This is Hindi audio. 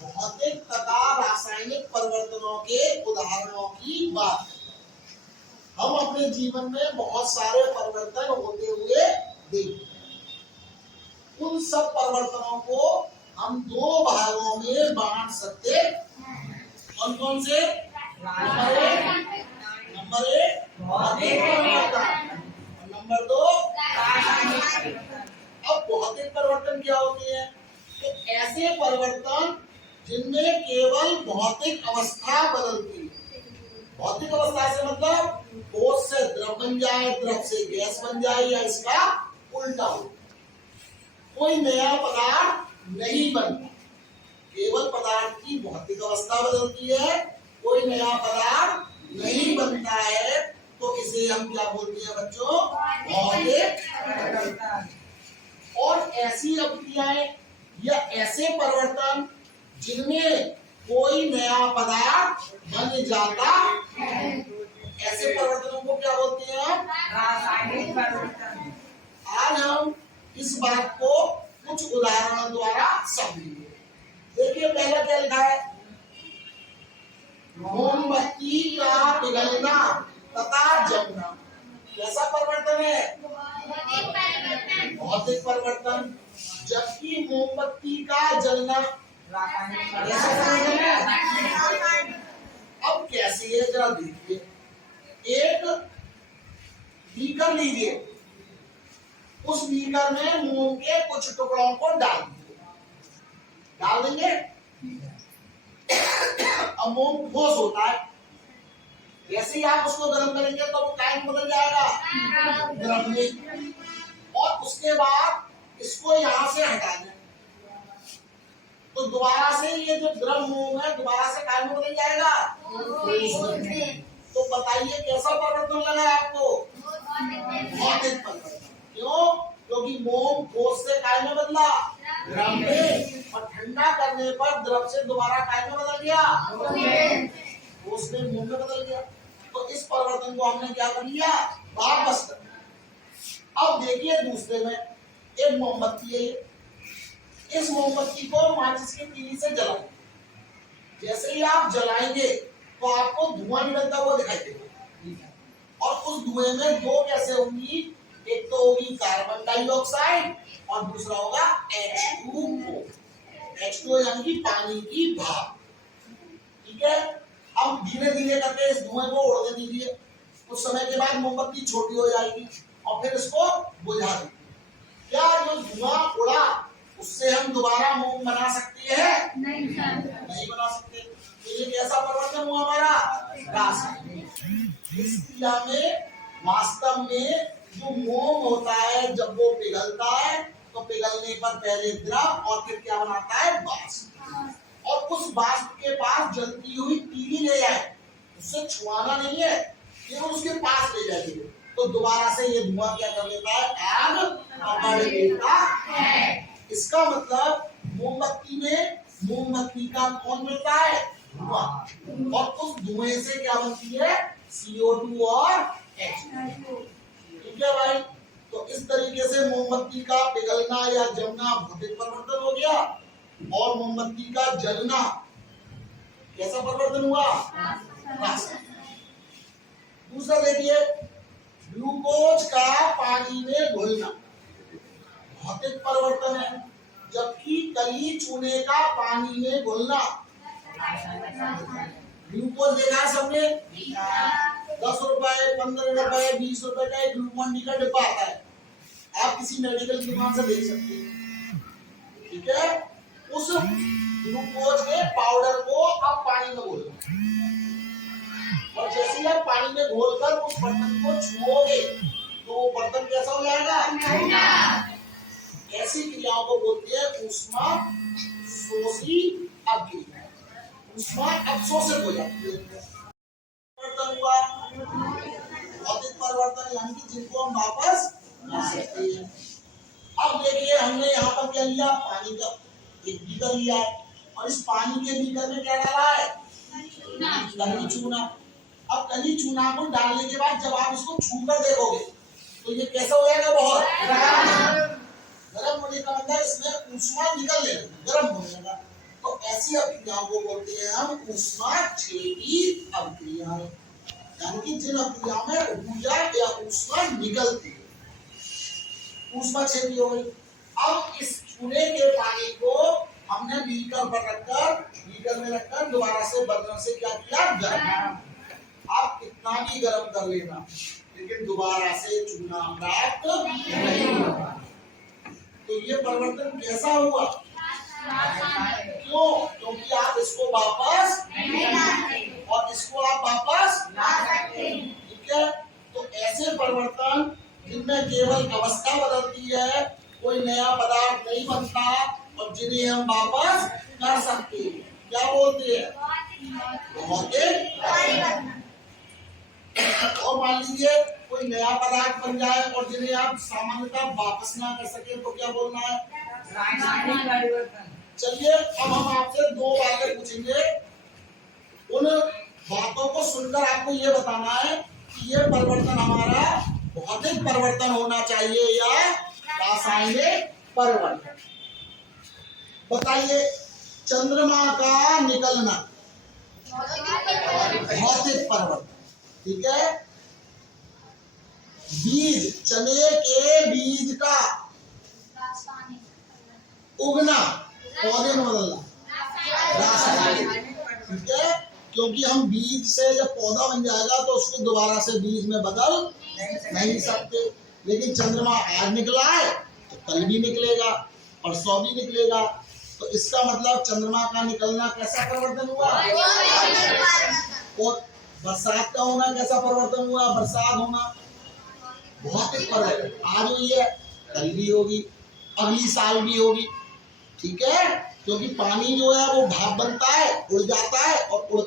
भौतिक तथा रासायनिक परिवर्तनों के उदाहरणों की बात है। हम अपने जीवन में बहुत सारे परिवर्तन होते हुए देखते हैं। उन सब परिवर्तनों को हम दो भागों में बांट सकते हैं। कौन कौन से? नंबर एक भौतिक परिवर्तन, नंबर दो रासायनिक। अब भौतिक परिवर्तन क्या होते हैं? तो ऐसे परिवर्तन जिनमें केवल भौतिक अवस्था बदलती है। भौतिक अवस्था से मतलब ठोस से द्रव बन जाए, द्रव से गैस बन जाए, या इसका उल्टा हो। कोई नया पदार्थ नहीं बनता, केवल पदार्थ की भौतिक अवस्था बदलती है, कोई नया पदार्थ नहीं बनता है। तो इसे हम क्या बोलते हैं बच्चों? भौतिक परिवर्तन। और ऐसी अवधियाएं या ऐसे परिवर्तन जिनमें कोई नया पदार्थ बन जाता है, ऐसे परिवर्तनों को क्या बोलते हैं? रासायनिक परिवर्तन। आज हम इस बात को कुछ उदाहरणों द्वारा समझेंगे। देखिए पहला क्या लिखा है? मोमबत्ती का पिघलना तथा जलना कैसा परिवर्तन है? भौतिक परिवर्तन। जबकि मोमबत्ती का जलना कैसा परिवर्तन है? अब कैसे है जरा देखिए। एक बीकर लीजिए, उस बीकर में मोम के कुछ टुकड़ों को डाल दीजिए। डाल देंगे। अब मोम ठोस होता है, जैसे ही आप उसको गर्म करेंगे तो वो टाइम बदल जाएगा गर्म में। और उसके बाद इसको यहाँ से हटा दें तो दोबारा से ये जो द्रव मोम है दोबारा से काय में बदल जाएगा। तो बताइए कैसा परिवर्तन लगा आपको? भौतिक परिवर्तन। क्यों? क्योंकि मोम ठोस से काय में बदला, द्रव में, और ठंडा करने पर द्रव से दोबारा काय में बदल गया, ठोस में मोम में बदल गया। तो इस परिवर्तन को हमने क्या कर लिया? वापस कर दिया। अब देखिए दूसरे में एक मोमबत्ती है, इस मोमबत्ती को माचिस की तीली से जलाएं। जैसे ही आप जलाएंगे तो आपको धुआं निकलता हुआ दिखाई देगा, और उस धुएं में दो गैसें होंगी, एक तो होगी कार्बन डाइऑक्साइड और दूसरा होगा H2O। H2O यानी कि पानी की भाप। ठीक है, अब धीरे धीरे करके इस धुएं को उड़ने दीजिए। कुछ समय के बाद मोमबत्ती छोटी हो जाएगी और फिर इसको बुझा दीजिए। क्या जो धुआं उड़ा उससे हम दोबारा मोम बना सकते हैं? नहीं बना सकते। तो ये कैसा परिवर्तन हुआ हमारा? रासायनिक। इस क्रिया में वास्तव में जो मोम होता है जब वो पिघलता है तो पिघलने पर पहले द्रव और फिर क्या बनाता है? वाष्प। और उस वाष्प के पास जलती हुई तीली ले जाए, उससे छुआना नहीं है, केवल उसके पास ले जाएगी तो दोबारा से ये धुआं क्या कर लेता है? आग पकड़ लेता है। इसका मतलब मोमबत्ती में मोमबत्ती का कौन मिलता है? धुआं। और उस धुएं से क्या बनती है? CO2 और H2O। ठीक है भाई। तो इस तरीके से मोमबत्ती का पिघलना या जमना भौतिक परिवर्तन हो गया, और मोमबत्ती का जलना कैसा परिवर्तन हुआ? रासायनिक। दूसरा देखिए, ग्लूकोज का पानी में घुलना भौतिक परिवर्तन है, जबकि कली चूने का पानी में घुलना। ग्लूकोज देखा है सबने? 10 रुपए, 15 रुपए, 20 रुपए का एक ग्लूकोन डी का डिब्बा आता है, आप किसी मेडिकल की दुकान से देख सकते हैं। ठीक है, उस ग्लूकोज के पाउडर को आप पानी में घोलना, और जैसे ही आप पानी में घोलकर उस बर्तन को छुओगे तो वो बर्तन कैसा हो जाएगा? ऐसी क्रियाओं को बोलते हैं ऊष्मा शोषी अभिक्रिया। ऊष्मा अवशोषित हो जाती है। परिवर्तन हुआ भौतिक परिवर्तन, यानी कि जिनको हम वापस ला सकते हैं। अब देखिए हमने यहाँ पर क्या लिया? पानी का एक बीकर लिया है, और इस पानी के बीकर में क्या डाला है? कली चूना। अब कली चूना को डालने के बाद जब आप इसको छूकर देखोगे तो ये कैसा हो जाएगा? बहुत गर्म होने का मतलब इसमें ऊष्मा निकल लेगा, गर्म हो जाएगा। तो तो ऐसी अभिक्रियाओं को बोलते हैं हम ऊष्माक्षेपी अभिक्रियाएं, यानी कि जिन अभिक्रियाओं में ऊर्जा या ऊष्मा निकलती है, ऊष्माक्षेपी हो गई। अब इस चूल्हे के पानी को हमने बीकर में रखकर दोबारा से बर्नर से क्या किया, गर्म। आप कितना भी गर्म कर लेना, लेकिन दोबारा से चूना प्राप्त नहीं होगा। तो ये परिवर्तन कैसा हुआ? क्यों? क्योंकि आप इसको वापस नहीं ला सकते और इसको आप वापस ला सकते हैं। ठीक है, तो ऐसे परिवर्तन जिनमें केवल अवस्था बदलती है, कोई नया पदार्थ नहीं बनता और जिन्हें हम वापस कर सकते हैं, क्या बोलते हैं? भौतिक। और मान लीजिए कोई नया पदार्थ बन जाए और जिन्हें आप सामान्यतः वापस ना कर सके तो क्या बोलना है? रासायनिक परिवर्तन। चलिए अब हम आपसे दो बातें पूछेंगे, उन बातों को सुनकर आपको ये बताना है कि ये परिवर्तन हमारा भौतिक परिवर्तन होना चाहिए या रासायनिक परिवर्तन। बताइए, चंद्रमा का निकलना भौतिक परिवर्तन, ठीक है। बीज, चने के बीज का उगना, पौधे में बदलना, रासायनिक, ठीक है। क्योंकि हम बीज से जब पौधा बन जाएगा तो उसको दोबारा से बीज में बदल नहीं सकते, लेकिन चंद्रमा आज निकला है तो कल भी निकलेगा, परसों भी निकलेगा। तो इसका मतलब चंद्रमा का निकलना कैसा परिवर्तन हुआ? और बरसात का होना कैसा परिवर्तन हुआ? बरसात होना भौतिक परिवर्तन। आज हुई है, कल भी होगी, अगली साल भी होगी, ठीक है। क्योंकि पानी जो है वो भाप बनता है, उड़ जाता है और उड़